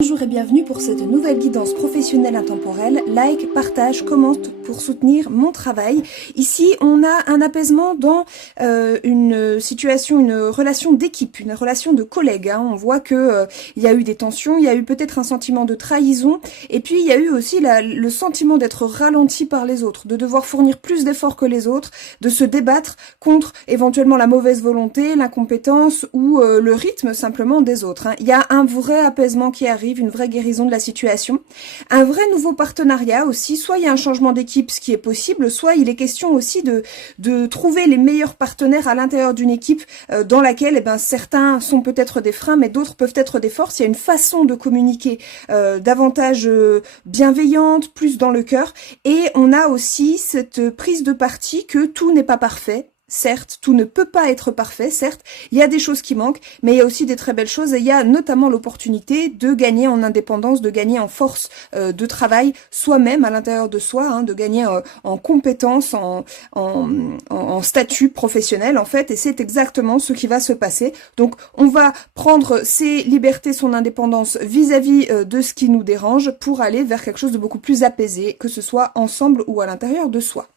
Bonjour et bienvenue pour cette nouvelle guidance professionnelle intemporelle. Like, partage, commente pour soutenir mon travail. Ici, on a un apaisement dans une situation, une relation d'équipe, une relation de collègues. On voit que il y a eu des tensions, il y a eu peut-être un sentiment de trahison, et puis il y a eu aussi le sentiment d'être ralenti par les autres, de devoir fournir plus d'efforts que les autres, de se débattre contre éventuellement la mauvaise volonté, l'incompétence ou le rythme simplement des autres. Il y a un vrai apaisement qui arrive, une vraie guérison de la situation, un vrai nouveau partenariat aussi, soit il y a un changement d'équipe, ce qui est possible, soit il est question aussi de trouver les meilleurs partenaires à l'intérieur d'une équipe dans laquelle certains sont peut-être des freins, mais d'autres peuvent être des forces. Il y a une façon de communiquer davantage bienveillante, plus dans le cœur, et on a aussi cette prise de parti que tout n'est pas parfait. Certes, tout ne peut pas être parfait, certes, il y a des choses qui manquent, mais il y a aussi des très belles choses, et il y a notamment l'opportunité de gagner en indépendance, de gagner en force de travail soi-même, à l'intérieur de soi, de gagner en compétences, en statut professionnel, en fait, et c'est exactement ce qui va se passer. Donc, on va prendre ses libertés, son indépendance vis-à-vis de ce qui nous dérange pour aller vers quelque chose de beaucoup plus apaisé, que ce soit ensemble ou à l'intérieur de soi.